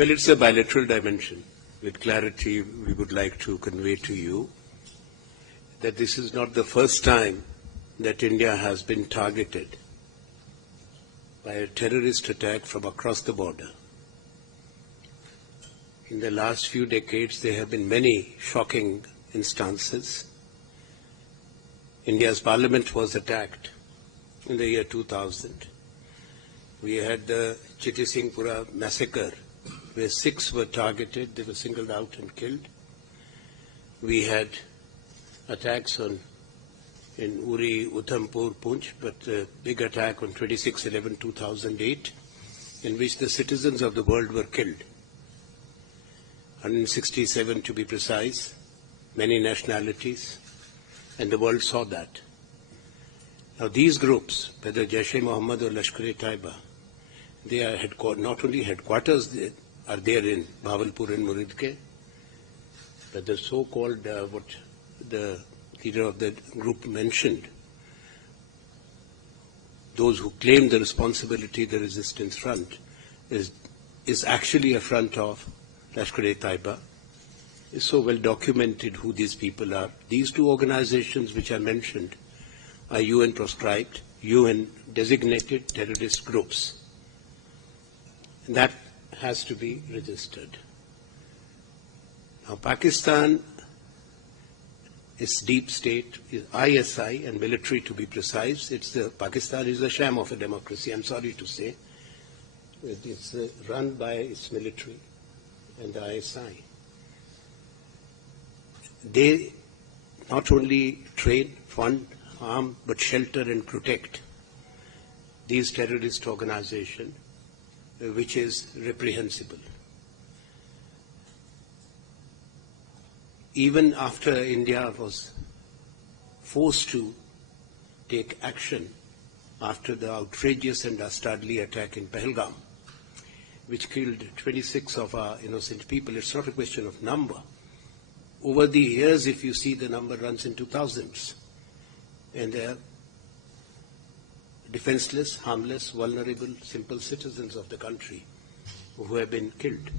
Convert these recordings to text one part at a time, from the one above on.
Well, it's a bilateral dimension. With clarity, we would like to convey to you that this is not the first time that India has been targeted by a terrorist attack from across the border. In the last few decades, there have been many shocking instances. India's parliament was attacked in the year 2000. We had the Chitty Singhpura massacre, where 6 were targeted, they were singled out and killed. We had attacks in Uri, Udhampur, Poonch, but a big attack on 26/11/2008, in which the citizens of the world were killed. 167 to be precise, many nationalities, and the world saw that. Now these groups, whether Jaish-e-Mohammad or Lashkar-e-Taiba, they are not only headquarters they are there in Bahawalpur and Muridke, but the so-called, what the leader of the group mentioned, those who claim the responsibility, the resistance front, is actually a front of Lashkar-e-Taiba. It's so well documented who these people are. These two organizations which I mentioned are UN proscribed, UN designated terrorist groups. And that has to be registered. Now Pakistan is deep state, is ISI and military to be precise. Pakistan is a sham of a democracy, I'm sorry to say. It's run by its military and the ISI. They not only train, fund, arm, but shelter and protect these terrorist organizations, which is reprehensible. Even after India was forced to take action after the outrageous and dastardly attack in Pahalgam, which killed 26 of our innocent people, it's not a question of number. Over the years, if you see, the number runs into thousands. And they are defenseless, harmless, vulnerable, simple citizens of the country who have been killed.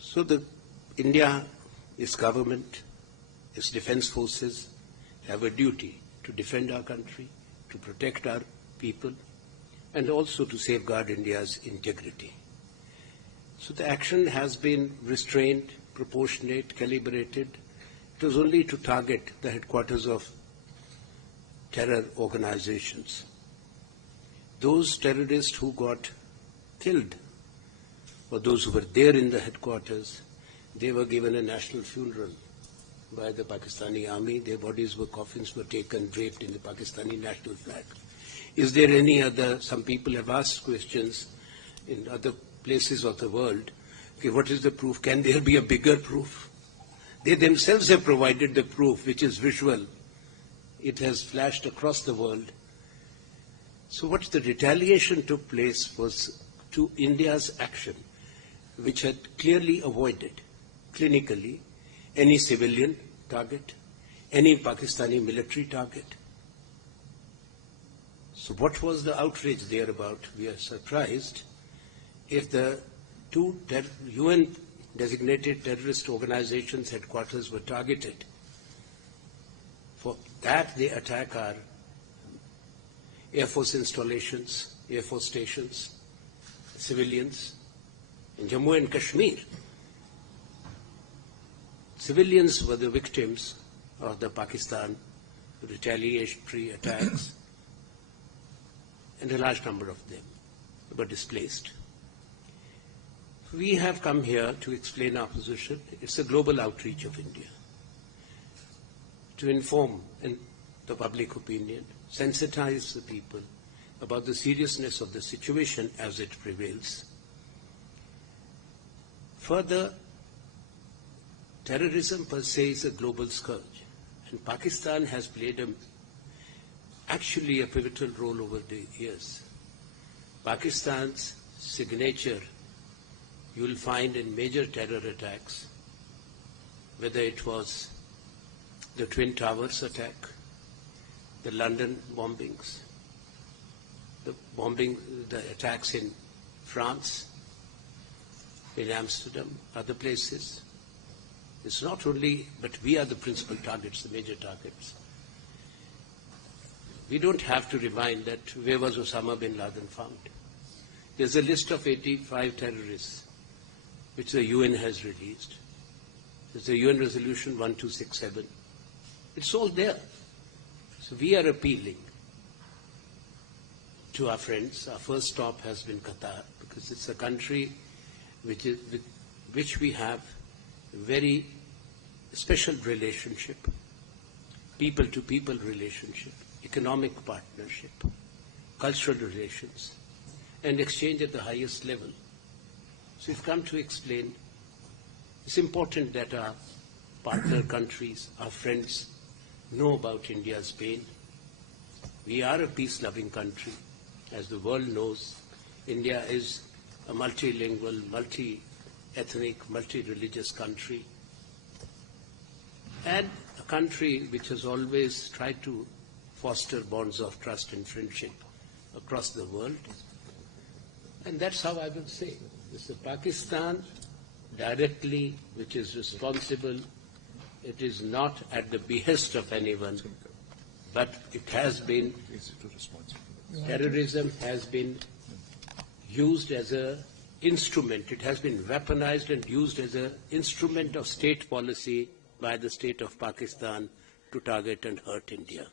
So India, its government, its defense forces have a duty to defend our country, to protect our people, and also to safeguard India's integrity. So the action has been restrained, proportionate, calibrated. It was only to target the headquarters of terror organizations. Those terrorists who got killed, or those who were there in the headquarters, they were given a national funeral by the Pakistani army. Their coffins were taken, draped in the Pakistani national flag. Is there any other, some people have asked questions in other places of the world, okay, what is the proof? Can there be a bigger proof? They themselves have provided the proof, which is visual. It has flashed across the world. So what the retaliation took place was to India's action, which had clearly avoided, clinically, any civilian target, any Pakistani military target. So what was the outrage there about? We are surprised if the two UN designated terrorist organizations' headquarters were targeted. For that, they attack our Air Force installations, Air Force stations, civilians. In Jammu and Kashmir, civilians were the victims of the Pakistan retaliatory attacks, and a large number of them were displaced. We have come here to explain our position. It's a global outreach of India to inform the public opinion, sensitize the people about the seriousness of the situation as it prevails. Further, terrorism per se is a global scourge, and Pakistan has played actually a pivotal role over the years. Pakistan's signature you will find in major terror attacks, whether it was the Twin Towers attack, the London bombings, the attacks in France, in Amsterdam, other places. It's not only, but we are the principal targets, the major targets. We don't have to remind that where was Osama bin Laden found. There's a list of 85 terrorists which the UN has released. There's the UN Resolution 1267. It's all there. So we are appealing to our friends. Our first stop has been Qatar, because it's a country with which we have a very special relationship, people-to-people relationship, economic partnership, cultural relations, and exchange at the highest level. So we've come to explain it's important that our partner countries, our friends, know about India's pain. We are a peace-loving country. As the world knows, India is a multilingual, multi-ethnic, multi-religious country, and a country which has always tried to foster bonds of trust and friendship across the world. And that's how I will say. It's Pakistan directly which is responsible. It is not at the behest of anyone, but it has been, terrorism has been used as an instrument. It has been weaponized and used as an instrument of state policy by the state of Pakistan to target and hurt India.